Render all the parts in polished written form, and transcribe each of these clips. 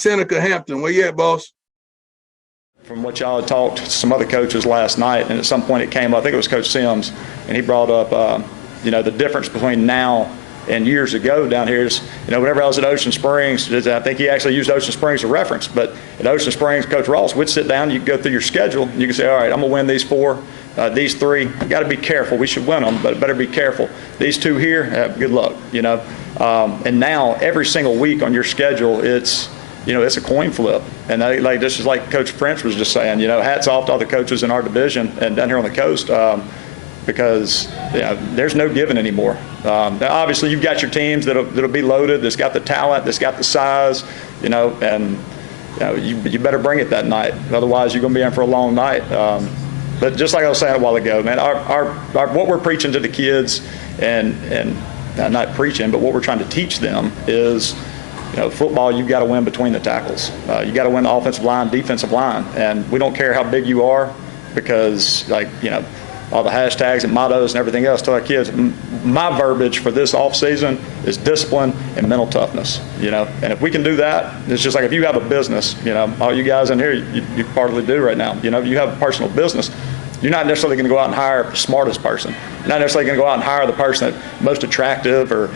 Seneca Hampton. Where you at, boss? From what y'all had talked to some other coaches last night, and at some point it came up, I think it was Coach Sims, and he brought up, the difference between now and years ago down here is, whenever I was at Ocean Springs, I think he actually used Ocean Springs as a reference, but at Ocean Springs, Coach Ross would sit down, you could go through your schedule, and you could say, all right, I'm going to win these 4, these 3, you got to be careful. We should win them, but better be careful. These 2 here, good luck, And now, every single week on your schedule, it's a coin flip. And this is like Coach French was just saying, hats off to all the coaches in our division and down here on the coast. Because there's no giving anymore. Now obviously you've got your teams that'll be loaded, that's got the talent, that's got the size, and you better bring it that night. Otherwise you're going to be in for a long night. But just like I was saying a while ago, man, our what we're preaching to the kids and not preaching, but what we're trying to teach them is, football, you've got to win between the tackles. You got to win the offensive line, defensive line, and we don't care how big you are, because all the hashtags and mottos and everything else to our kids. My verbiage for this off season is discipline and mental toughness, And if we can do that, it's just like if you have a business, all you guys in here, you partly do right now. You have a personal business. You're not necessarily going to go out and hire the smartest person. You're not necessarily going to go out and hire the person that's most attractive or,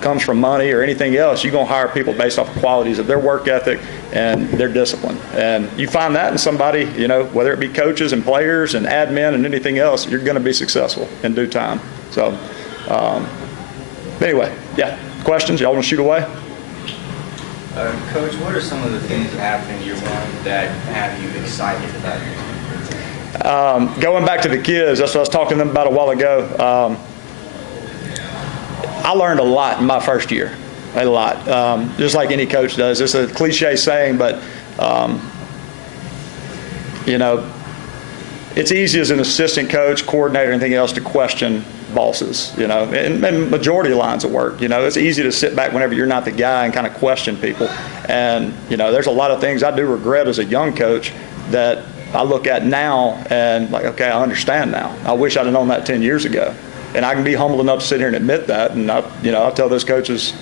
comes from money or anything else. You're going to hire people based off the qualities of their work ethic and their discipline. And you find that in somebody, whether it be coaches and players and admin and anything else, you're going to be successful in due time. So, anyway, yeah, questions? Y'all want to shoot away? Coach, what are some of the things that happened in year 1 that have you excited about it? Going back to the kids, that's what I was talking to them about a while ago. I learned a lot in my first year, a lot, just like any coach does. It's a cliche saying, but, it's easy as an assistant coach, coordinator, anything else to question bosses, and majority of lines of work. It's easy to sit back whenever you're not the guy and kind of question people. And, there's a lot of things I do regret as a young coach that I look at now and okay, I understand now. I wish I'd have known that 10 years ago. And I can be humble enough to sit here and admit that. And I tell those coaches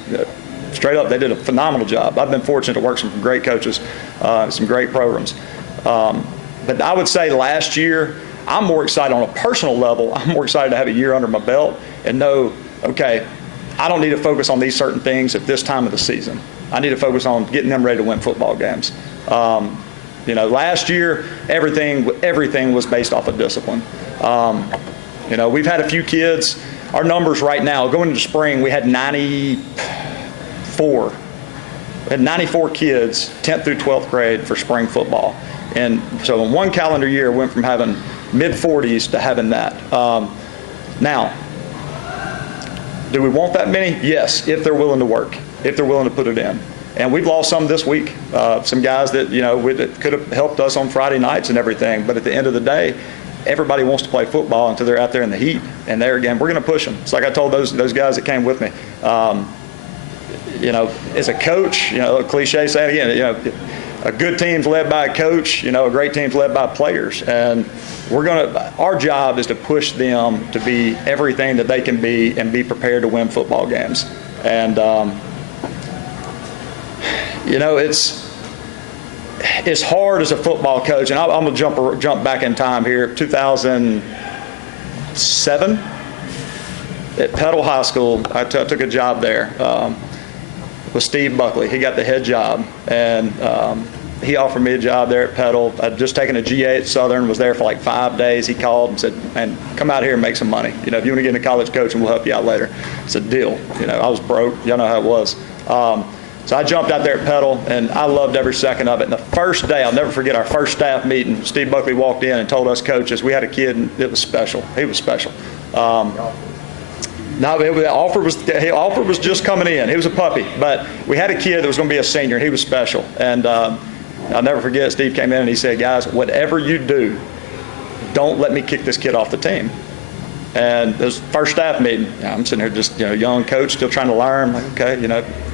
straight up, they did a phenomenal job. I've been fortunate to work with some great coaches, some great programs. But I would say last year, I'm more excited on a personal level. I'm more excited to have a year under my belt and know, okay, I don't need to focus on these certain things at this time of the season. I need to focus on getting them ready to win football games. Last year, everything was based off of discipline. We've had a few kids. Our numbers right now, going into spring, we had 94. We had 94 kids, 10th through 12th grade for spring football. And so in one calendar year, we went from having mid-40s to having that. Now, do we want that many? Yes, if they're willing to work, if they're willing to put it in. And we've lost some this week, some guys that, that could have helped us on Friday nights and everything. But at the end of the day, everybody wants to play football until they're out there in the heat. And there again, we're going to push them. It's like I told those guys that came with me. As a coach, a cliche saying again, a good team's led by a coach, a great team's led by players. And our job is to push them to be everything that they can be and be prepared to win football games. And, it's hard as a football coach, and I'm going to jump back in time here. 2007 at Petal High School, I took a job there with Steve Buckley. He got the head job, and he offered me a job there at Petal. I'd just taken a GA at Southern, was there for like 5 days. He called and said, "Man, come out here and make some money. If you want to get into college coaching, we'll help you out later." It's a deal. I was broke. Y'all know how it was. So I jumped out there at Petal, and I loved every second of it. And the first day, I'll never forget our first staff meeting. Steve Buckley walked in and told us coaches, we had a kid, and it was special. He was special. No, the offer was just coming in. He was a puppy, but we had a kid that was going to be a senior, and he was special. And I'll never forget, Steve came in and he said, "Guys, whatever you do, don't let me kick this kid off the team." And it was first staff meeting. I'm sitting here just, young coach, still trying to learn. Like, okay,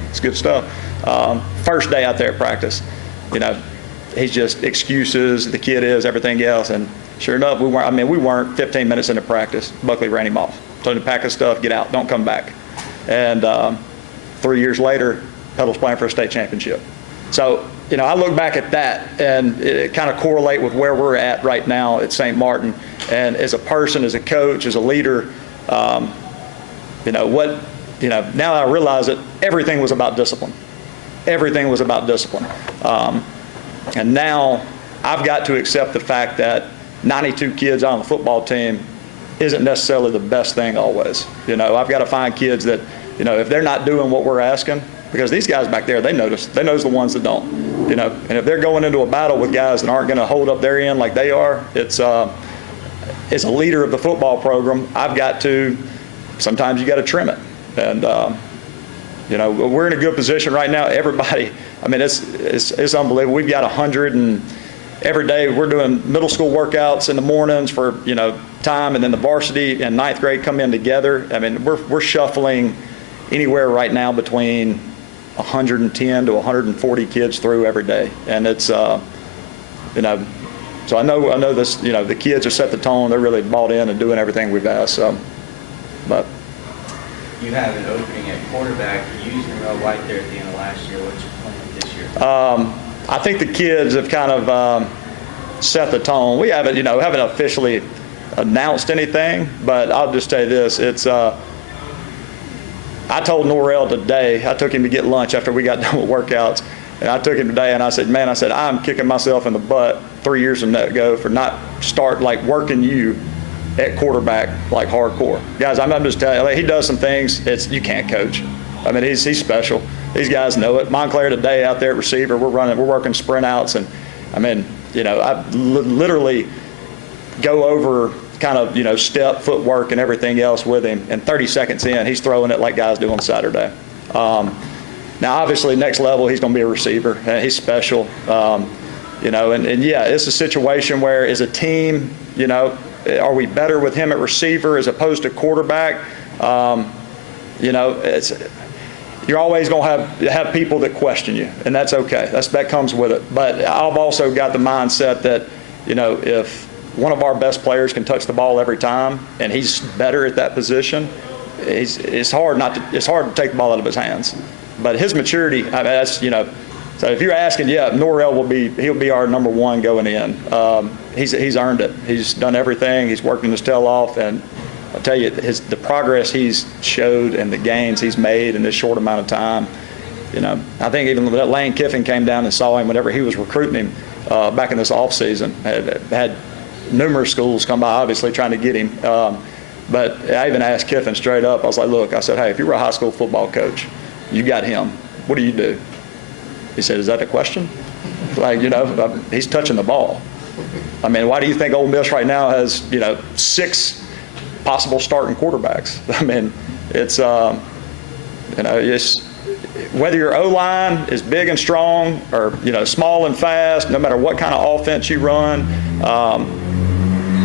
it's good stuff. First day out there at practice, he's just excuses, the kid is, everything else. And sure enough, we weren't 15 minutes into practice. Buckley ran him off. Told him to pack his stuff, get out, don't come back. And 3 years later, Petal's playing for a state championship. So I look back at that and it kind of correlate with where we're at right now at St. Martin. And as a person, as a coach, as a leader, now I realize that everything was about discipline. Everything was about discipline. And now I've got to accept the fact that 92 kids on the football team isn't necessarily the best thing always. I've got to find kids that, if they're not doing what we're asking, because these guys back there, they notice the ones that don't, and if they're going into a battle with guys that aren't going to hold up their end like they are, it's as a leader of the football program, I've got to, sometimes you got to trim it. And, we're in a good position right now. Everybody, it's unbelievable. We've got 100 and every day we're doing middle school workouts in the mornings for, time, and then the varsity and ninth grade come in together. We're shuffling anywhere right now between 110 to 140 kids through every day. And it's, so I know this, the kids have set the tone. They're really bought in and doing everything we've asked. So, but. You have an opening at quarterback. You used Norrell White there at the end of last year. What's your plan this year? I think the kids have kind of set the tone. We haven't officially announced anything, but I'll just say this. It's I told Norrell today, I took him to get lunch after we got done with workouts, and I took him today and I said, man, I'm kicking myself in the butt 3 years ago for not working you at quarterback like hardcore. Guys, I'm just telling you, he does some things you can't coach. He's special. These guys know it. Montclair today out there at receiver, we're working sprint outs, and I literally go over kind of, step, footwork, and everything else with him. And 30 seconds in, he's throwing it like guys do on Saturday. Now, obviously, next level, he's going to be a receiver. And he's special. And yeah, it's a situation where, as a team, are we better with him at receiver as opposed to quarterback? You're always going to have people that question you, and that's okay. That comes with it. But I've also got the mindset that, if one of our best players can touch the ball every time, and he's better at that position, it's hard to take the ball out of his hands. But his maturity, that's, so if you're asking, yeah, Norrell he'll be our number one going in. He's earned it. He's done everything. He's working his tail off, and I'll tell you, the progress he's showed and the gains he's made in this short amount of time. I think even when Lane Kiffin came down and saw him whenever he was recruiting him back in this off season, had numerous schools come by, obviously trying to get him. But I even asked Kiffin straight up. I was like, look, I said, hey, if you were a high school football coach, you got him. What do you do? He said, is that a question? He's touching the ball. Why do you think Ole Miss right now has, 6 possible starting quarterbacks? It's, it's whether your O-line is big and strong or, small and fast, no matter what kind of offense you run,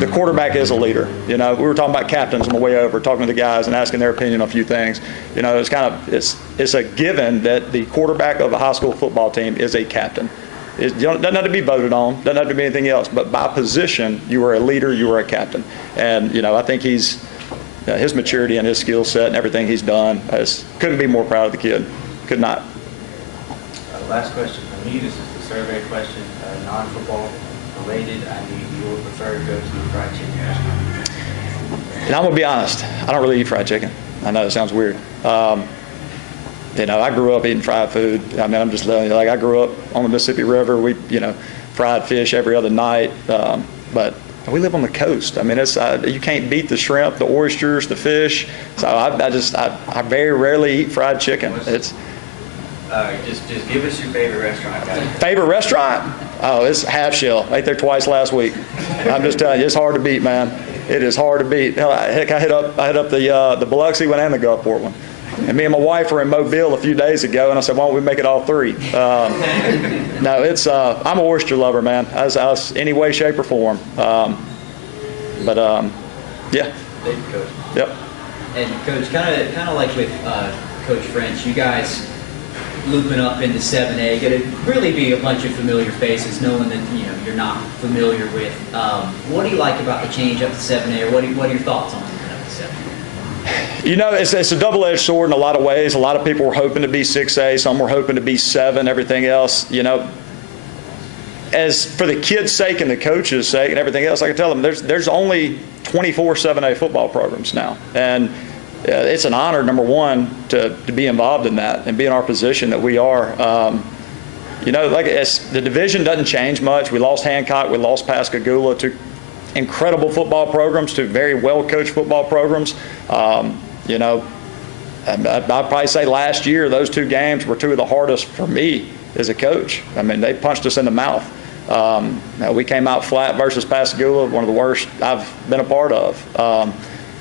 the quarterback is a leader. We were talking about captains on the way over, talking to the guys and asking their opinion on a few things. It's a given that the quarterback of a high school football team is a captain. It doesn't have to be voted on, doesn't have to be anything else, but by position, you are a leader, you are a captain. And, I think his maturity and his skill set and everything he's done, couldn't be more proud of the kid. Could not. Last question from me. This is the survey question, non-football related. I need your preferred go-to fried chicken restaurant. And I'm going to be honest, I don't really eat fried chicken. I know it sounds weird. I grew up eating fried food. I'm just telling you, I grew up on the Mississippi River. We, fried fish every other night. But we live on the coast. You can't beat the shrimp, the oysters, the fish. So I very rarely eat fried chicken. Just give us your favorite restaurant. Favorite restaurant? Oh, it's Half Shell. I ate there twice last week. I'm just telling you, it's hard to beat, man. It is hard to beat. Hell, heck, I hit up the Biloxi one and the Gulfport one. And me and my wife were in Mobile a few days ago, and I said, why don't we make it all 3? No, it's I'm an oyster lover, man. As any way, shape, or form. Yeah. Thank you, Coach. Yep. And Coach, kind of like with Coach French, you guys looping up into 7A, going to really be a bunch of familiar faces, knowing that you're not familiar with. What do you like about the change up to 7A, or what are your thoughts on it up to 7A? It's a double-edged sword in a lot of ways. A lot of people were hoping to be 6A, some were hoping to be 7, everything else. as for the kids' sake and the coaches' sake and everything else, I can tell them there's only 24 7A football programs now. And it's an honor, number one, to be involved in that and be in our position that we are. The division doesn't change much. We lost Hancock, we lost Pascagoula, two incredible football programs, two very well-coached football programs. I'd probably say last year those two games were two of the hardest for me as a coach. I mean, they punched us in the mouth. We came out flat versus Pascagoula, one of the worst I've been a part of.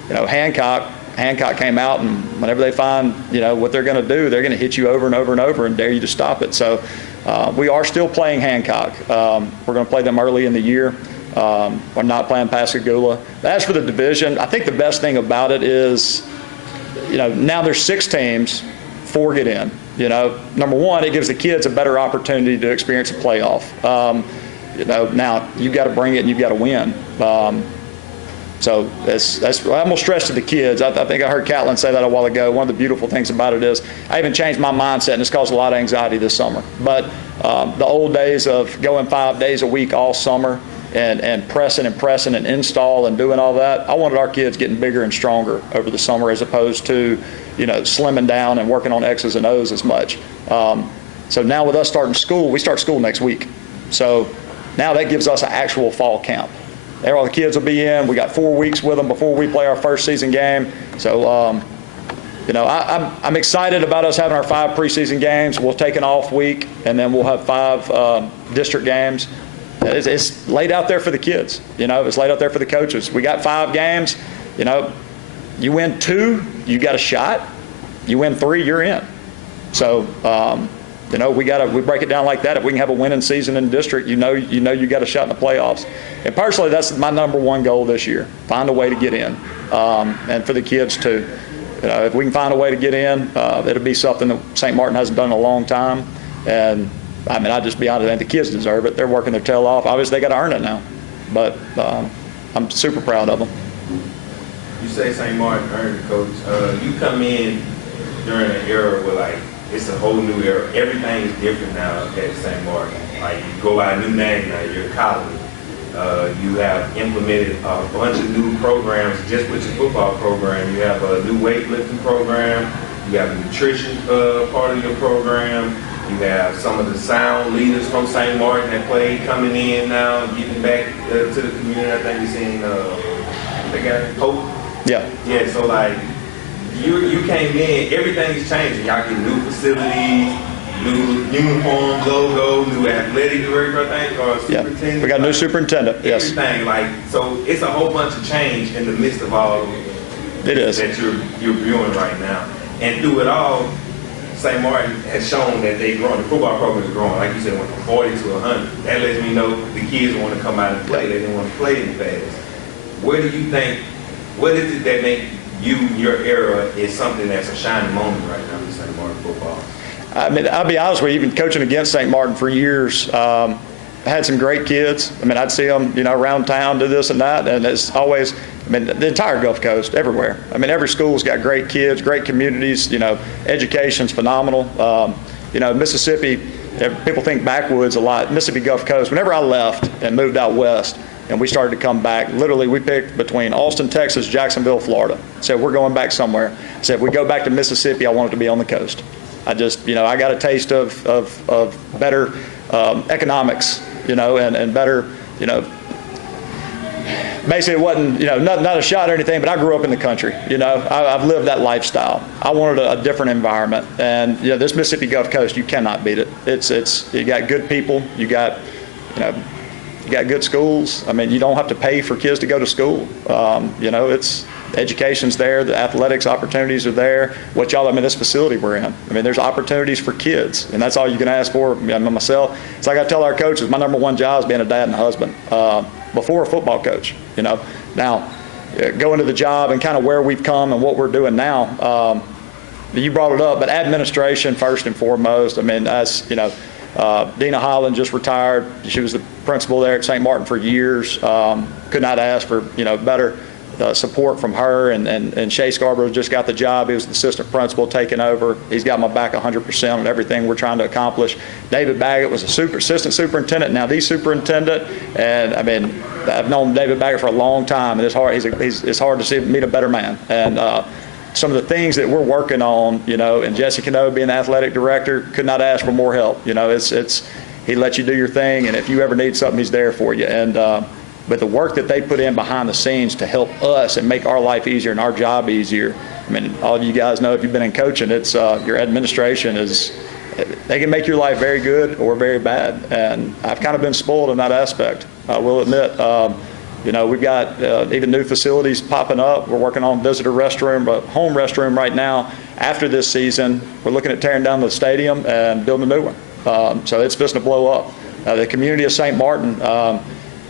Hancock came out, and whenever they find, what they're going to do, they're going to hit you over and over and over and dare you to stop it. So we are still playing Hancock. We're going to play them early in the year. We're not playing Pascagoula. As for the division, I think the best thing about it is, now there's 6 teams, 4 get in. Number one, it gives the kids a better opportunity to experience a playoff. Now you've got to bring it and you've got to win. So that's I'm going to stress to the kids. I think I heard Catlin say that a while ago. One of the beautiful things about it is I even changed my mindset, and it's caused a lot of anxiety this summer. But the old days of going 5 days a week all summer and pressing and install and doing all that, I wanted our kids getting bigger and stronger over the summer as opposed to, slimming down and working on X's and O's as much. So now with us starting school, we start school next week. So now that gives us an actual fall camp. There all the kids will be in. We got 4 weeks with them before we play our first season game. So, I'm excited about us having our 5 preseason games. We'll take an off week, and then we'll have 5 district games. It's laid out there for the kids. It's laid out there for the coaches. We got 5 games. You win 2, you got a shot. You win 3, you're in. So, we break it down like that. If we can have a winning season in district, you got a shot in the playoffs. And personally, that's my number one goal this year: find a way to get in, and for the kids too. If we can find a way to get in, it'll be something that St. Martin hasn't done in a long time. And I'll just be honest, I think the kids deserve it. They're working their tail off. Obviously, they got to earn it now, but I'm super proud of them. You say St. Martin earned it, Coach. You come in during an era where it's a whole new era. Everything is different now at St. Martin. You go by a new name now. You're a colony. You have implemented a bunch of new programs just with your football program. You have a new weightlifting program. You have a nutrition part of your program. You have some of the sound leaders from St. Martin that played coming in now, getting back to the community. I think you're seeing they got Hope. Yeah. Yeah. So you came in, everything's changing. Y'all get new facilities, new uniform logo, new athletic director, I think, or superintendent. Yeah, we got a new superintendent, yes. Everything, so it's a whole bunch of change in the midst of all it is that you're viewing right now. And through it all, St. Martin has shown that they're growing. The football program is growing. Like you said, went from 40 to 100. That lets me know the kids want to come out and play. They didn't want to play in fast. Where do you think, what is it that make you, your era, is something that's a shining moment right now in St. Martin football? I'll be honest with you, even coaching against St. Martin for years, I had some great kids. I'd see them, around town do this and that, and it's always, the entire Gulf Coast, everywhere. Every school's got great kids, great communities, education's phenomenal. Mississippi, people think backwoods a lot. Mississippi Gulf Coast, whenever I left and moved out west, and we started to come back, literally we picked between Austin, Texas, Jacksonville, Florida. Said, we're going back somewhere. Said, if we go back to Mississippi, I want it to be on the coast. I just, I got a taste of better economics, and better, basically it wasn't, not a shot or anything, but I grew up in the country. I've lived that lifestyle. I wanted a different environment. And, this Mississippi Gulf Coast, you cannot beat it. It's you got good people. You got good schools. You don't have to pay for kids to go to school. It's education's there. The athletics opportunities are there. This facility we're in. There's opportunities for kids, and that's all you can ask for. Myself, it's like I tell our coaches, my number one job is being a dad and a husband before a football coach. Now going to the job and kind of where we've come and what we're doing now. You brought it up, but administration first and foremost. Dina Holland just retired. She was the principal there at St. Martin for years. Could not ask for better support from her, and Shay Scarborough just got the job. He was the assistant principal taking over. He's got my back 100% on everything we're trying to accomplish. David Baggett was assistant superintendent, now the superintendent, and I mean, I've known David Baggett for a long time, and it's hard. It's hard to meet a better man. And some of the things that we're working on, you know, and Jesse Cano being the athletic director, could not ask for more help. You know, he lets you do your thing, and if you ever need something, he's there for you. And but the work that they put in behind the scenes to help us and make our life easier and our job easier, I mean, all of you guys know if you've been in coaching, it's your administration they can make your life very good or very bad. And I've kind of been spoiled in that aspect, I will admit. You know, we've got even new facilities popping up. We're working on visitor restroom, but home restroom right now. After this season, we're looking at tearing down the stadium and building a new one. So it's just to blow up. The community of St. Martin,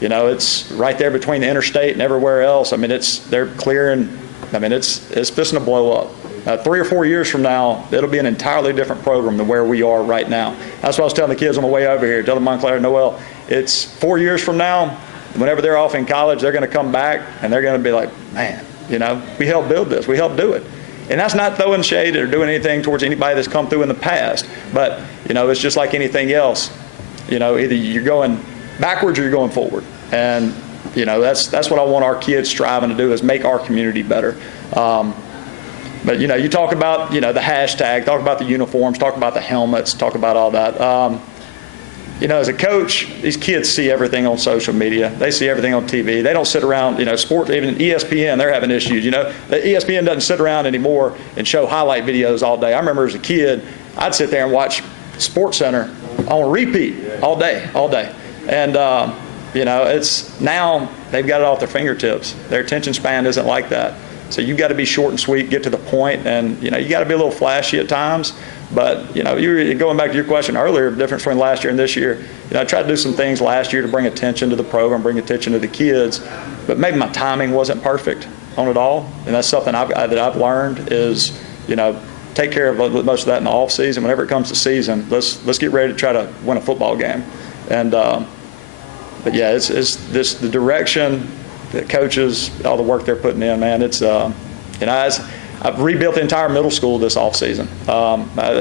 you know, it's right there between the interstate and everywhere else. I mean, they're clearing. I mean, it's just to blow up. 3 or 4 years from now, it'll be an entirely different program than where we are right now. That's what I was telling the kids on the way over here, telling Montclair and Noel. It's 4 years from now, whenever they're off in college, they're going to come back and they're going to be like, man, you know, we helped build this. We helped do it. And that's not throwing shade or doing anything towards anybody that's come through in the past. But, you know, it's just like anything else. You know, either you're going backwards or you're going forward. And, you know, that's what I want our kids striving to do, is make our community better. But, you know, you talk about, you know, the hashtag, talk about the uniforms, talk about the helmets, talk about all that. You know, as a coach, these kids see everything on social media. They see everything on TV. They don't sit around, you know, sport, even ESPN, they're having issues. You know, the ESPN doesn't sit around anymore and show highlight videos all day. I remember as a kid, I'd sit there and watch SportsCenter on repeat all day. And, you know, it's now they've got it off their fingertips. Their attention span isn't like that. So you've got to be short and sweet, get to the point, and, you know, you got to be a little flashy at times. But, you know, you're going back to your question earlier, the difference between last year and this year. You know, I tried to do some things last year to bring attention to the program, bring attention to the kids, but maybe my timing wasn't perfect on it all. And that's something that I've learned is, you know, take care of most of that in the off season. Whenever it comes to season, let's get ready to try to win a football game. And but yeah, it's the direction that coaches, all the work they're putting in, man. It's you know, I've rebuilt the entire middle school this offseason.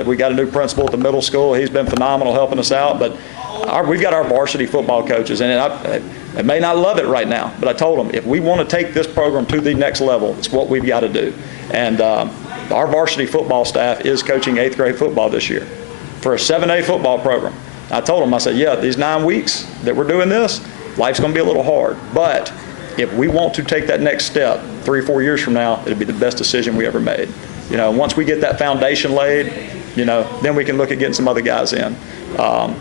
We got a new principal at the middle school. He's been phenomenal helping us out. But we've got our varsity football coaches, and I may not love it right now, but I told them if we want to take this program to the next level, it's what we've got to do. And our varsity football staff is coaching 8th grade football this year for a 7A football program. I told them, I said, yeah, these 9 weeks that we're doing this, life's going to be a little hard. But if we want to take that next step 3 or 4 years from now, it'll be the best decision we ever made. You know, once we get that foundation laid, you know, then we can look at getting some other guys in. And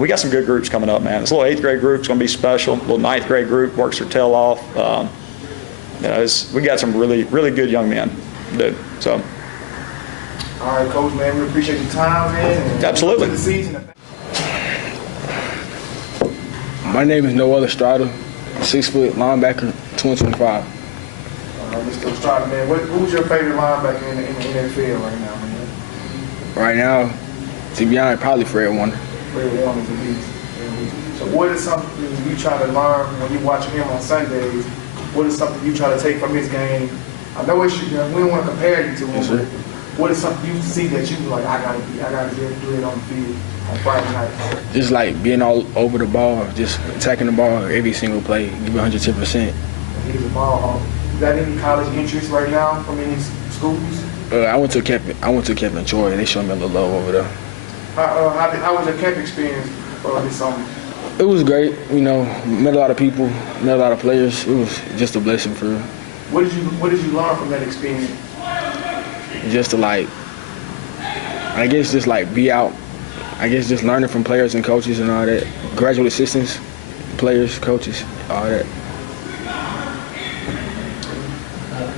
we got some good groups coming up, man. This little 8th grade group's going to be special. The little 9th grade group works their tail off. You know, we got some really, really good young men, dude. So. All right, Coach, man, we appreciate your time, man. And absolutely. The season. My name is Noel Estrada, 6-foot linebacker, 225. Mr. Estrada, man, who's your favorite linebacker in the NFL right now, man? Right now, to be honest, probably Fred Warner. Fred Warner's a beast. So what is something you try to learn when you watch him on Sundays? What is something you try to take from his game? I know we don't want to compare you to him, but what is something you see that you like, I gotta do it on the field on Friday night? Just like being all over the ball, just attacking the ball every single play, give 110%. He's a ball hawk. You got any college interest right now from any schools? I went to Kevin Troy. They showed me a little love over there. How was your camp experience this summer? It was great. You know, met a lot of people, met a lot of players. It was just a blessing for real. What did you learn from that experience? Just to like, I guess just like be out. I guess just learning from players and coaches and all that. Graduate assistants, players, coaches, all that.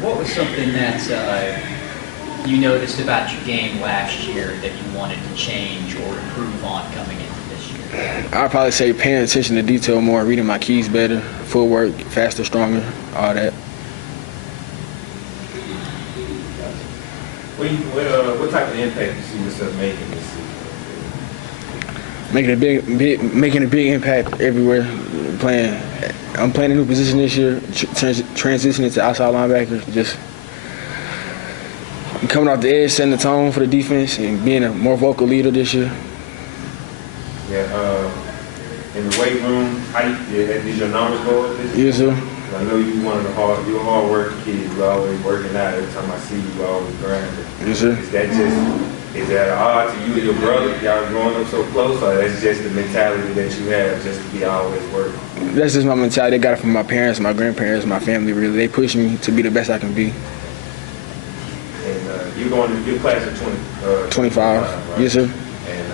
What was something that you noticed about your game last year that you wanted to change or improve on coming into this year? I'd probably say paying attention to detail more, reading my keys better, footwork, faster, stronger, all that. What type of impact do you see yourself making this season? making a big impact everywhere. I'm playing a new position this year, transitioning to outside linebacker. Just coming off the edge, setting the tone for the defense, and being a more vocal leader this year. Yeah, in the weight room, did your numbers go up this year? Yes, sir. I know you're a hard working kid. You're always working out. Every time I see you, you're always grinding. Yes, sir. Is that an odd to you and your brother? Y'all growing up so close, or that's just the mentality that you have, just to be always working? That's just my mentality. I got it from my parents, my grandparents, my family. Really, they push me to be the best I can be. And your class of 25. Right? Yes, sir. And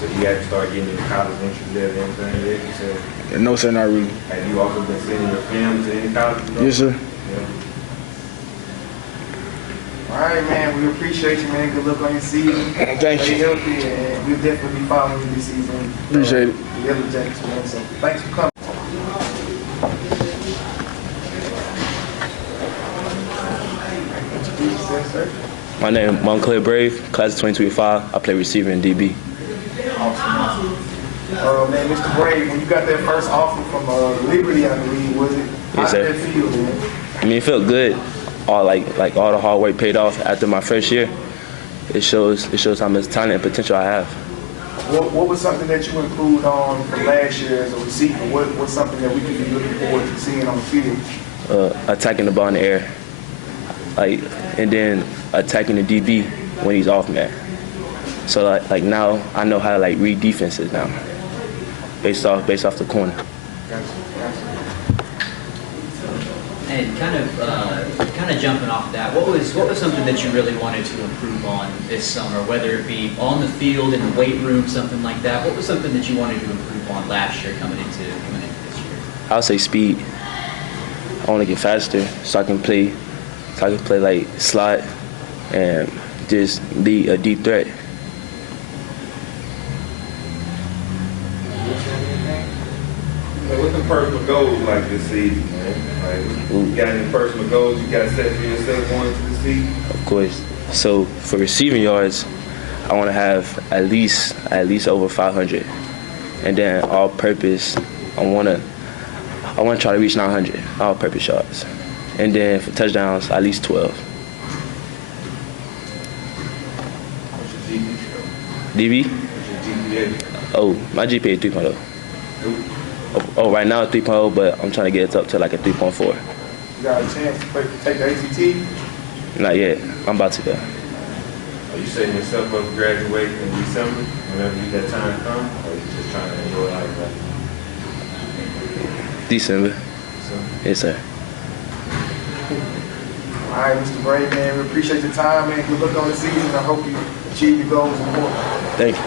so you have to start getting into college entry there and everything yet, you said? No, sir, not really. Have you also been sending your film to any college? Yes, sir. Yeah. All right, man. We appreciate you, man. Good luck on your season. Thank Stay you. healthy, and we'll definitely be following you this season. Appreciate it. The Yellow Jackets, man. So thanks for coming. Introduce yourself, sir. My name is Montclair Brave, class of 2025. I play receiver in DB. Awesome. Man, Mr. Brave, when you got that first offer from Liberty, I believe, was it? How Yes, did sir. that feel, man? I mean, it felt good. All like all the hard work paid off after my first year. It shows how much talent and potential I have. What was something that you improved on from last year as a receiver? What's something that we can be looking forward to seeing on the field? Attacking the ball in the air, and then attacking the DB when he's off man. So like now I know how to read defenses now, based off the corner. And kind of jumping off that, what was something that you really wanted to improve on this summer, whether it be on the field, in the weight room, something like that? What was something that you wanted to improve on last year coming into this year? I would say speed. I want to get faster so I can play like slot and just be a deep threat. So what's the personal goals like this season, man? You got any personal goals you got set for yourself going into the season? Of course. So for receiving yards, I want to have at least over 500, and then all-purpose, I want to try to reach 900 all-purpose yards, and then for touchdowns, at least 12. What's your GPA? DB? What's your GPA? Oh, my GPA is 3.0. Oh, right now it's 3.0, but I'm trying to get it up to like a 3.4. You got a chance to take the ACT? Not yet. I'm about to go. Are you setting yourself up to graduate in December, whenever that time comes, or are you just trying to enjoy life right now? December. Yes, sir. All right, Mr. Brave, man. We appreciate your time, man. Good luck on the season. I hope you achieve your goals and more. Thank you.